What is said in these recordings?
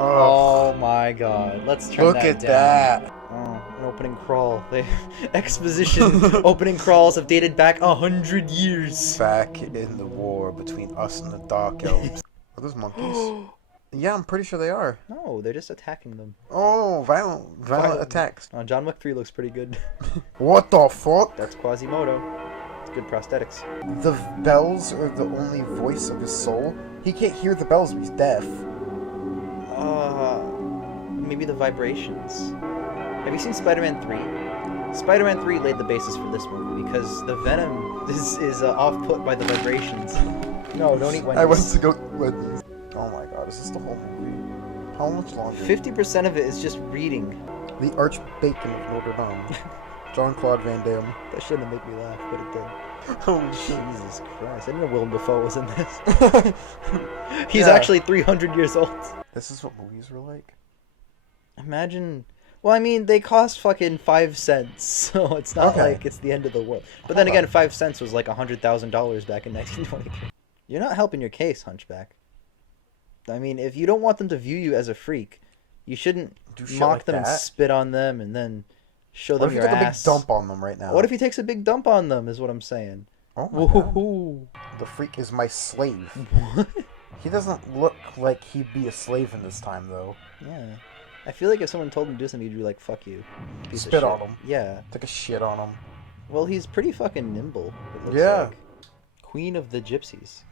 Oh my god. Let's turn Look that at down. that. Oh, an opening crawl. Exposition opening crawls have dated back 100 years. Back in the war between us and the Dark Elves. Are those monkeys? Yeah, I'm pretty sure they are. No, they're just attacking them. Oh, violent attacks. John Wick 3 looks pretty good. What the fuck? That's Quasimodo. It's good prosthetics. The bells are the only voice of his soul. He can't hear the bells, but he's deaf. Maybe the vibrations. Have you seen Spider-Man 3? Spider-Man 3 laid the basis for this movie because the Venom is off-put by the vibrations. No, don't eat Wendy's. I went to go Wendy's. Oh my god, is this the whole movie? How much longer? 50% of it is just reading. The Archbacon of Notre Dame. Jean-Claude Van Damme. That shouldn't make me laugh, but it did. Oh shit. Jesus Christ. I didn't know Willem Dafoe was in this. He's actually 300 years old. This is what movies were like? Imagine... Well, I mean, they cost fucking 5 cents, so it's not like it's the end of the world. But then again, 5 cents was like $100,000 back in 1923. You're not helping your case, Hunchback. I mean, if you don't want them to view you as a freak, you shouldn't mock them and spit on them and then show them your ass. What if you take a big dump on them right now? What if he takes a big dump on them, is what I'm saying. Oh my god. The freak is my slave. What? He doesn't look like he'd be a slave in this time, though. Yeah. I feel like if someone told him to do something, he'd be like, fuck you. Spit on him. Yeah. Take a shit on him. Well, he's pretty fucking nimble, it looks like. Queen of the Gypsies.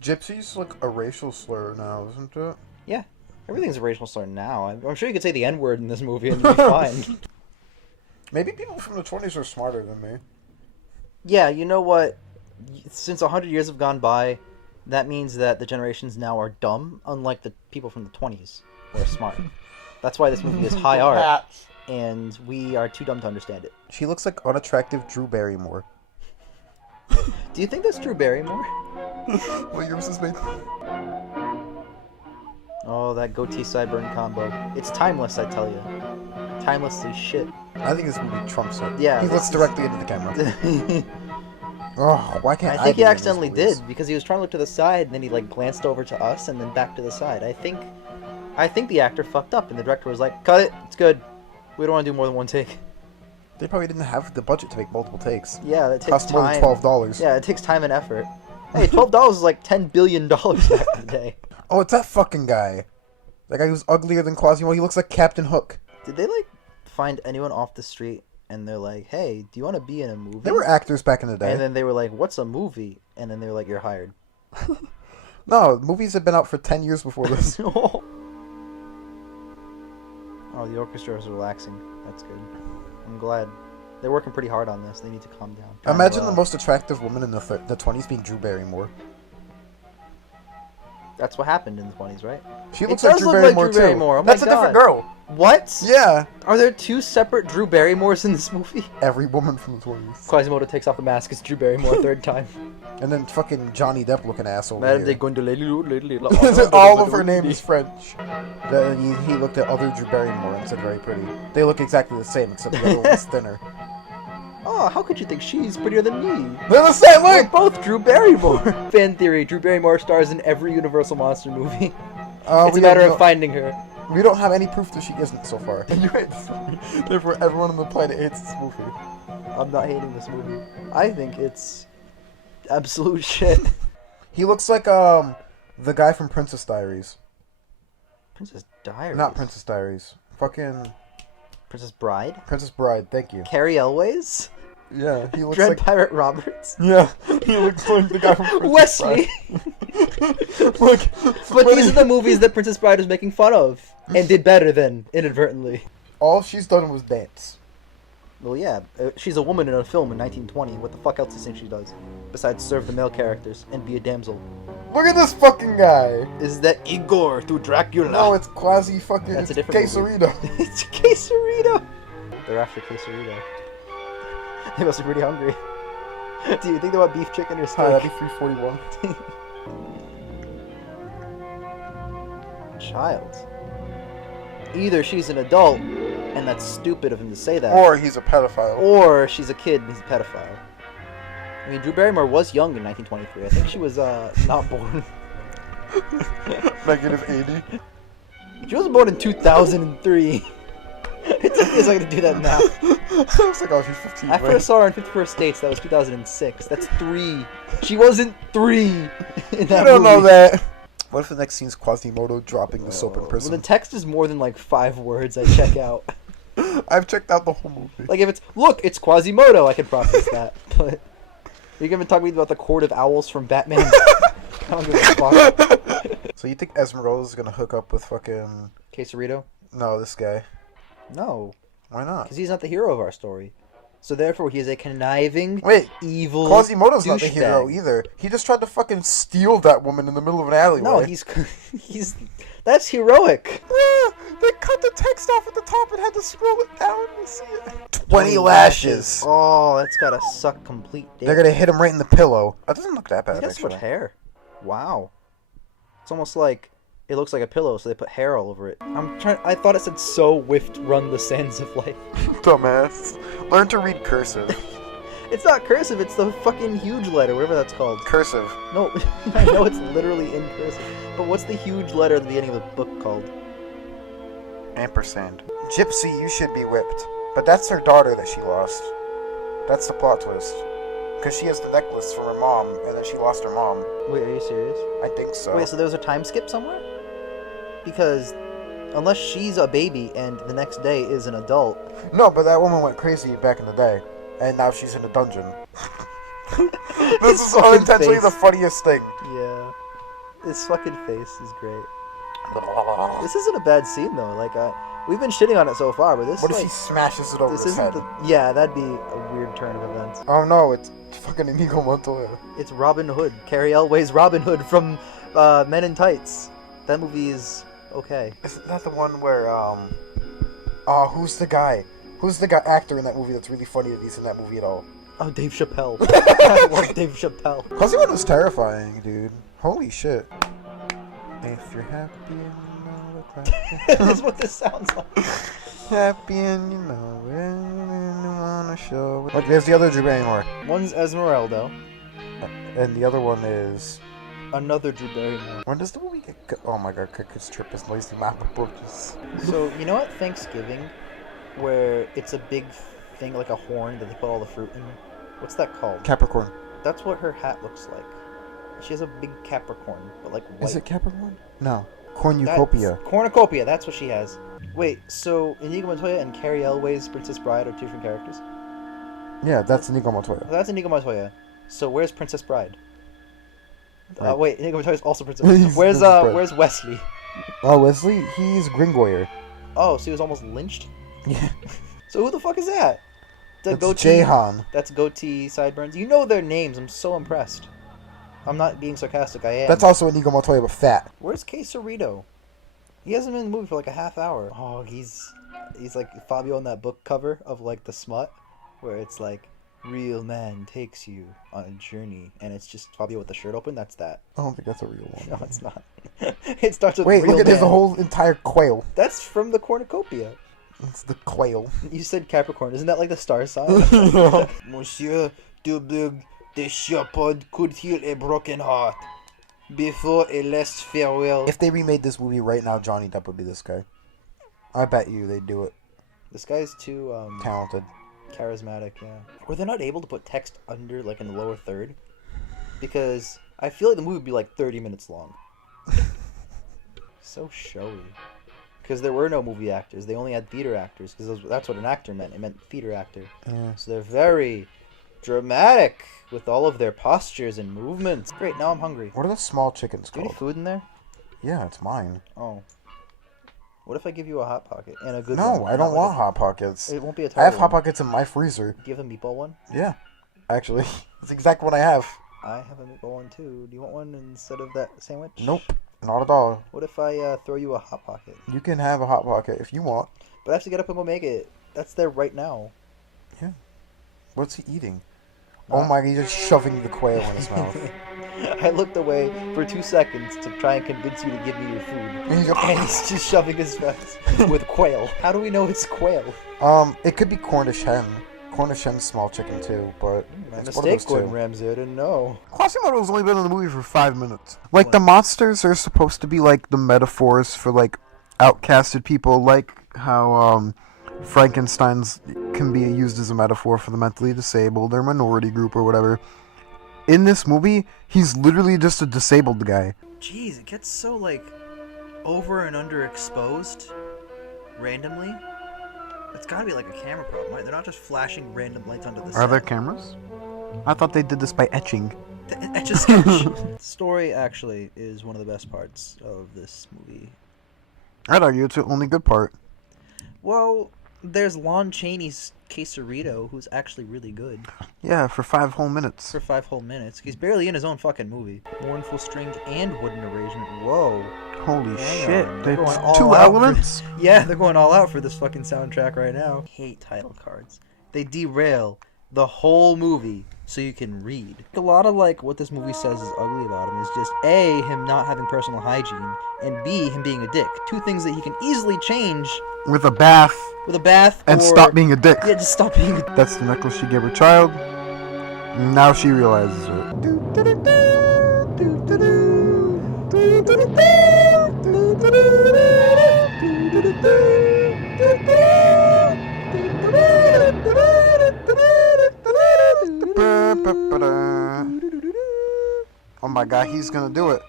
Gypsy's like a racial slur now, isn't it? Yeah. Everything's a racial slur now. I'm sure you could say the N-word in this movie and you'd be fine. Maybe people from the 20s are smarter than me. Yeah, you know what? Since 100 years have gone by, that means that the generations now are dumb, unlike the people from the 20s who are smart. That's why this movie is high art, and we are too dumb to understand it. She looks like unattractive Drew Barrymore. Do you think that's Drew Barrymore? What year was this made? Oh, that goatee sideburn combo. It's timeless, I tell you. Timeless as shit. I think this movie trumps it. Yeah. He looks directly into the camera. Oh, why can't I think he accidentally did, because he was trying to look to the side, and then he like glanced over to us, and then back to the side. I think the actor fucked up, and the director was like, cut it, it's good. We don't want to do more than one take. They probably didn't have the budget to make multiple takes. Yeah, that takes cost time. more than $12. Yeah, it takes time and effort. Hey, $12 is like $10 billion back in the day. Oh, it's that fucking guy. That guy who's uglier than Quasimodo. He looks like Captain Hook. Did they like find anyone off the street and they're like, hey, do you want to be in a movie? They were actors back in the day. And then they were like, what's a movie? And then they were like, you're hired. No, movies have been out for 10 years before this. Oh, the orchestra is relaxing. That's good. I'm glad. They're working pretty hard on this. They need to calm down. Imagine the most attractive woman in the 20s being Drew Barrymore. That's what happened in the 20s, right? She looks like Drew Barrymore, too. Oh That's a different girl. What? Yeah. Are there two separate Drew Barrymores in this movie? Every woman from the 20s. Quasimodo takes off the mask. It's Drew Barrymore third time. And then fucking Johnny Depp looking asshole. Madame de All of her name is French. He looked at other Drew Barrymore and said very pretty. They look exactly the same, except the other one's thinner. Oh, how could you think she's prettier than me? They're the same We're length! both Drew Barrymore! Fan theory, Drew Barrymore stars in every Universal Monster movie. It's a matter of finding her. We don't have any proof that she isn't so far. Therefore, everyone on the planet hates this movie. I'm not hating this movie. I think it's absolute shit. He looks like the guy from Princess Diaries. Princess Diaries? Not Princess Diaries. Fucking... Princess Bride? Princess Bride, thank you. Carrie Elways? Yeah, he looks Dread like... Pirate Roberts? Yeah, he looks like the guy from Princess Wesley! Look, but these are the movies that Princess Bride was making fun of, and did better than, inadvertently. All she's done was dance. Well, yeah, she's a woman in a film in 1920. What the fuck else do you think she does? Besides serve the male characters and be a damsel. Look at this fucking guy! Is that Igor through Dracula? No, it's fucking... That's it's a different Quesarito. It's Quesarito! They're after Quesarito. They must be pretty hungry. Do you think they want beef chicken or steak? Hi, that'd be $3.41. Child. Either she's an adult, and that's stupid of him to say that. Or he's a pedophile. Or she's a kid and he's a pedophile. I mean, Drew Barrymore was young in 1923. I think she was, not born. -80. She was born in 2003. It took me a second to do that math. I was like, oh, she's 15. I first saw her in 51st States. That was 2006. That's 3. She wasn't 3 in that movie. I don't know that. What if the next scene's Quasimodo dropping the soap in prison? When the text is more than like 5 words, I check out. I've checked out the whole movie. Like if it's, look, it's Quasimodo, I can process that. But you're gonna talk to me about the Court of Owls from Batman? I don't give a fuck. So you think Esmeralda's gonna hook up with fucking... Quesarito? No, this guy. No. Why not? Because he's not the hero of our story. So therefore, he is a conniving, evil Quasimodo's not the douchebag. hero either. He just tried to fucking steal that woman in the middle of an alleyway. No, he's that's heroic. They cut the text off at the top and had to scroll it down to see it. 20 lashes. Oh, that's gotta suck complete dick. They're gonna hit him right in the pillow. That doesn't look that bad, He got so actually. much hair. Wow. It's almost like it looks like a pillow, so they put hair all over it. I thought it said "So Swift run the sands of life." Dumbass. Learn to read cursive. It's not cursive. It's the fucking huge letter, whatever that's called. Cursive. No, I know it's literally in cursive. But what's the huge letter at the beginning of the book called? Ampersand. Gypsy, you should be whipped. But that's her daughter that she lost. That's the plot twist. Because she has the necklace from her mom, and then she lost her mom. Wait, are you serious? I think so. Wait, so there was a time skip somewhere? Because unless she's a baby and the next day is an adult. No, but that woman went crazy back in the day. And now she's in a dungeon. This is unintentionally the funniest thing. Yeah. His fucking face is great. This isn't a bad scene though. Like we've been shitting on it so far, but this. What if like, she smashes it over his head? Yeah, that'd be a weird turn of events. Oh no, it's fucking Inigo Montoya. It's Robin Hood, Carrie Elway's Robin Hood from Men in Tights. That movie is okay. Isn't that the one where who's the guy? Who's the actor in that movie that's really funny that he's in that movie at all? Oh, Dave Chappelle. I love Dave Chappelle. Quasimodo's terrifying, dude. Holy shit. If you're happy and you know it. That's what this sounds like. Happy and you know it, and you wanna show it. Look, there's the other Drew Barrymore. One's Esmeralda. And the other one is... Another Drew Barrymore. When does the movie get... Oh my god, Cricket's trip is lazy map approaches. So, you know at Thanksgiving, where it's a big thing, like a horn that they put all the fruit in? What's that called? Capricorn. That's what her hat looks like. She has a big Capricorn, but like white. Is it Capricorn? No. Cornucopia. Cornucopia, that's what she has. Wait, so Inigo Montoya and Carrie Elway's Princess Bride are two different characters? Yeah, that's Inigo Montoya. Well, that's Inigo Montoya. So where's Princess Bride? Right. Wait, Inigo Montoya's also Princess. Where's Wesley? Oh, Wesley? He's Gringoyer. Oh, so he was almost lynched? Yeah. So who the fuck is that? That's Jehan. That's goatee sideburns. You know their names. I'm so impressed. I'm not being sarcastic. I am. That's also Inigo Montoya, but fat. Where's Quesarito? He hasn't been in the movie for like a half hour. Oh, he's like Fabio on that book cover of like the smut, where it's like, real man takes you on a journey, and it's just Fabio with the shirt open. That's that. I don't think that's a real one. No, it's not. It starts with Wait, real look at man. his whole entire quail. That's from the Cornucopia. It's the quail. You said Capricorn. Isn't that like the star sign? Monsieur Thalberg, the shepherd could heal a broken heart before a last farewell. If they remade this movie right now, Johnny Depp would be this guy. I bet you they'd do it. This guy's too Talented. charismatic, yeah. Were they not able to put text under, like, in the lower third? Because I feel like the movie would be like 30 minutes long. So showy. Because there were no movie actors. They only had theater actors. Because that's what an actor meant. It meant theater actor. Yeah. So they're very dramatic with all of their postures and movements. Great, now I'm hungry. What are the small chickens Do you have called? any food in there? Yeah, it's mine. Oh. What if I give you a Hot Pocket? And a good No, one? I don't Not like want Hot Pockets. It won't be a I tart have one. Hot Pockets in my freezer. Do you have a meatball one? Yeah, actually. That's exactly what I have. I have a meatball one too. Do you want one instead of that sandwich? Nope, not at all. What if I throw you a Hot Pocket? You can have a Hot Pocket if you want. But I have to get up and go make it. That's there right now. Yeah. What's he eating? Oh my god, he's just shoving the quail in his mouth. I looked away for 2 seconds to try and convince you to give me your food. And he's just shoving his mouth with quail. How do we know it's quail? It could be Cornish hen. Cornish hen's small chicken too, but My it's one of mistake, those Gordon two. Ramsay. I didn't know. Quasimodo's only been in the movie for 5 minutes. Like, the monsters are supposed to be, like, the metaphors for, like, outcasted people, like how Frankenstein's can be used as a metaphor for the mentally disabled or minority group or whatever. In this movie, he's literally just a disabled guy. Jeez, it gets so, like, over and underexposed randomly. It's gotta be like a camera problem, right? They're not just flashing random lights onto the set. Are there cameras? I thought they did this by etching. Etch a sketch. The story actually is one of the best parts of this movie. I'd argue it's the only good part. Well, there's Lon Chaney's Quesarito, who's actually really good. Yeah, for 5 whole minutes. For 5 whole minutes. He's barely in his own fucking movie. Mournful string and wooden arrangement. Whoa. Holy shit. They're There's going all 2 out elements? Yeah, they're going all out for this fucking soundtrack right now. I hate title cards. They derail the whole movie so you can read. A lot of, like, what this movie says is ugly about him is just A, him not having personal hygiene, and B, him being a dick. 2 things that he can easily change With a bath. with a bath And or... stop being a dick. Yeah, just stop being a... That's the necklace she gave her child. Now she realizes it. Oh my god, he's gonna do it.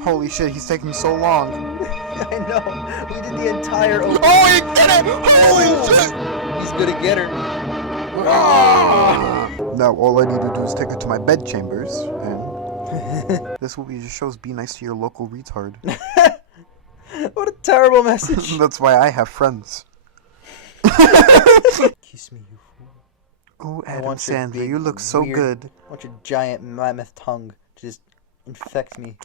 Holy shit, he's taking so long. I know. We did the entire... Oh, he did it! Holy shit! He's gonna get her. Now all I need to do is take her to my bed chambers, and this movie just shows be nice to your local retard. What a terrible message. That's why I have friends. Kiss me, you fool. Oh, I Adam want your Sandler, big, you look so weird- good. I want your giant mammoth tongue to just infect me.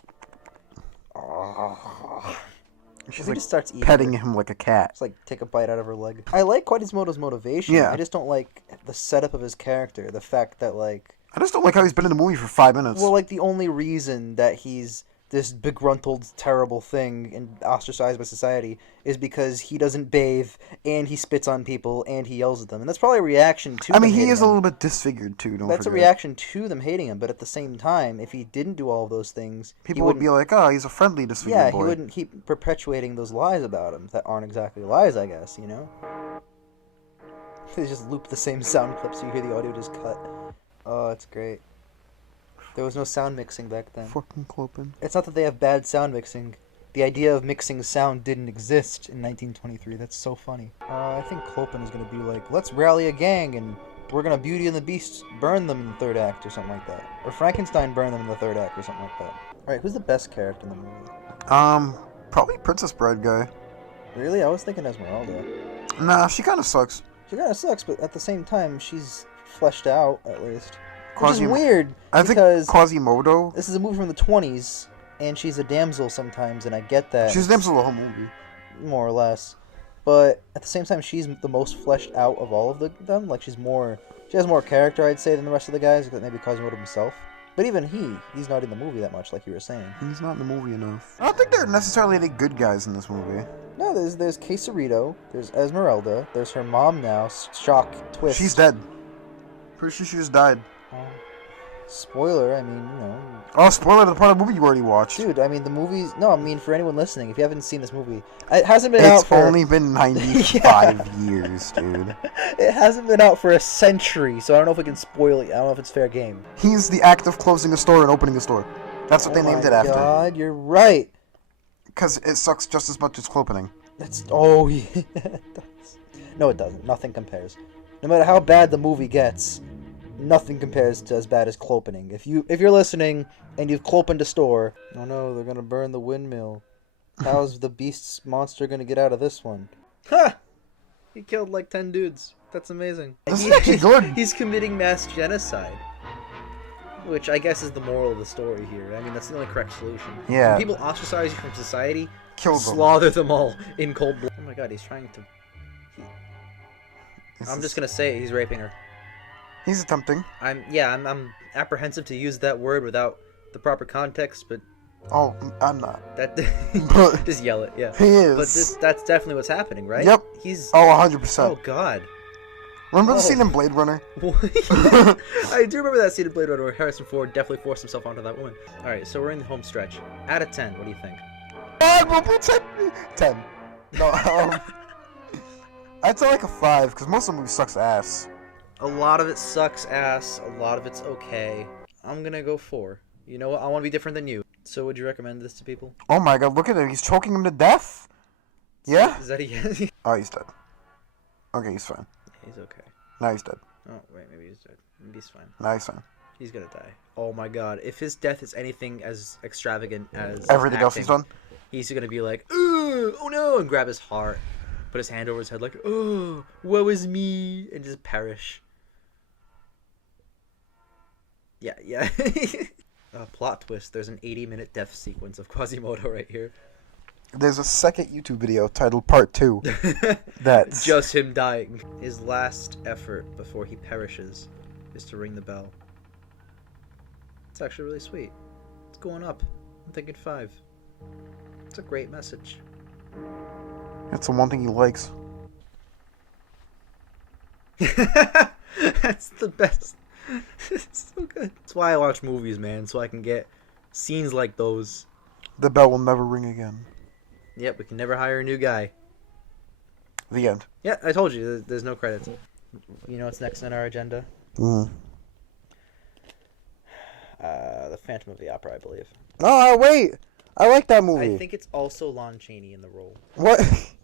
She's He like just starts eating petting her. him like a cat. Just like take a bite out of her leg. I like Quasimodo's motivation. Yeah. I just don't like the setup of his character. The fact that like... I just don't like how he's been in the movie for 5 minutes. Well, like the only reason that he's this begruntled, terrible thing and ostracized by society is because he doesn't bathe and he spits on people and he yells at them. And that's probably a reaction to I mean, them he hating is a him. little bit disfigured too, don't That's a forget. reaction to them hating him, but at the same time, if he didn't do all of those things, People would be like, oh, he's a friendly disfigured yeah, boy. he wouldn't keep perpetuating those lies about him that aren't exactly lies, I guess, you know? They just loop the same sound clip so you hear the audio just cut. Oh, it's great. There was no sound mixing back then. Fucking Clopin. It's not that they have bad sound mixing. The idea of mixing sound didn't exist in 1923. That's so funny. I think Clopin is going to be like, let's rally a gang and we're going to Beauty and the Beast burn them in the 3rd act or something like that. Or Frankenstein burn them in the 3rd act or something like that. Alright, who's the best character in the movie? Probably Princess Bride guy. Really? I was thinking Esmeralda. Nah, she kind of sucks. She kind of sucks, but at the same time, she's fleshed out, at least. Which is Quasim- weird, I think because Quasimodo. this is a movie from the 20s, and she's a damsel sometimes, and I get that. She's a damsel the whole movie. More or less. But at the same time, she's the most fleshed out of all of them. Like, she has more character, I'd say, than the rest of the guys, except maybe Quasimodo himself. But even he's not in the movie that much, like you were saying. He's not in the movie enough. I don't think there are necessarily any good guys in this movie. No, there's Quesarito, there's Esmeralda, there's her mom now, shock, twist. She's dead. Pretty sure she just died. Spoiler, I mean, you know. Oh, spoiler, the part of the movie you already watched. Dude, I mean, the movies... No, I mean, for anyone listening, if you haven't seen this movie... It hasn't been out It's for... only been 95 years, dude. It hasn't been out for a century, so I don't know if we can spoil it. I don't know if it's fair game. He's the act of closing a store and opening a store. That's what they named it after. Oh my god, you're right. Because it sucks just as much as Clopening. That's... Oh, yeah, it does. No, it doesn't. Nothing compares. No matter how bad the movie gets... Nothing compares to as bad as Clopening. If you're listening and you've Clopened a store, oh no, they're gonna burn the windmill. How's the beast's monster gonna get out of this one? Ha! He killed like 10 dudes. That's amazing. This is actually good. He's committing mass genocide. Which I guess is the moral of the story here. I mean, that's the only correct solution. Yeah. When people ostracize you from society, Kill them. slaughter them all in cold blood. Oh my god, he's trying to... I'm just gonna say he's raping her. He's attempting. I'm apprehensive to use that word without the proper context, but Oh, I'm not. that But just yell it, yeah. he is. But that's definitely what's happening, right? Yep. He's Oh, 100%. oh god. Remember the Oh. scene in Blade Runner? I do remember that scene in Blade Runner where Harrison Ford definitely forced himself onto that woman. All right, so we're in the home stretch. Out of 10, what do you think? God, will protect me. 10. No, I'd say like a 5, because most of the movie sucks ass. A lot of it sucks ass. A lot of it's okay. I'm gonna go 4. You know what? I want to be different than you. So would you recommend this to people? Oh my god, look at him. He's choking him to death. Yeah? Is that he? Oh, he's dead. Okay, he's fine. He's okay. Now he's dead. Oh, wait, maybe he's dead. Maybe he's fine. Now he's fine. He's gonna die. Oh my god. If his death is anything as extravagant as everything else he's done, he's gonna be like, oh no, and grab his heart, put his hand over his head like, oh, woe is me, and just perish. Yeah. Plot twist. There's an 80-minute death sequence of Quasimodo right here. There's a second YouTube video titled Part 2. That's just him dying. His last effort before he perishes is to ring the bell. It's actually really sweet. It's going up. I'm thinking 5. It's a great message. That's the one thing he likes. That's the best. It's so good. That's why I watch movies, man, so I can get scenes like those. The bell will never ring again. Yep, we can never hire a new guy. The end. Yeah, I told you, there's no credits. You know what's next on our agenda? The Phantom of the Opera, I believe. Oh, wait! I like that movie. I think it's also Lon Chaney in the role. What?